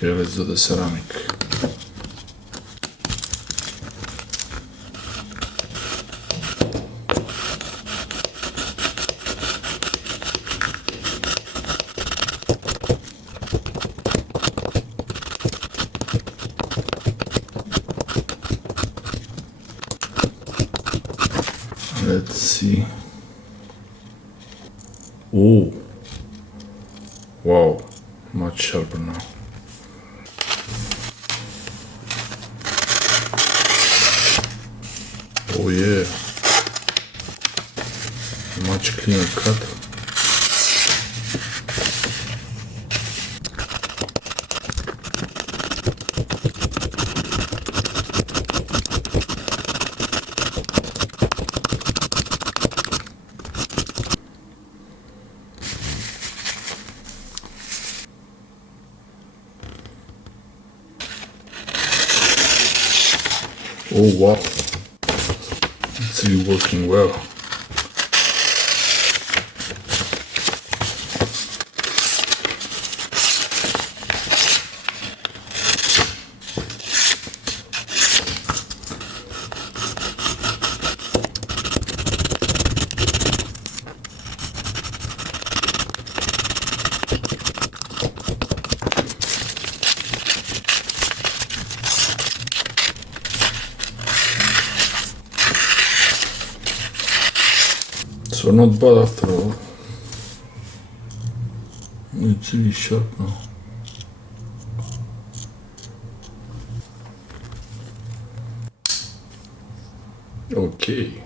Okay, let's do the ceramic. Let's see. Oh, wow, much sharper now. Oh yeah, much cleaner cut. Oh wow, it's really working well. So not bad after all. It's really sharp now. Okay.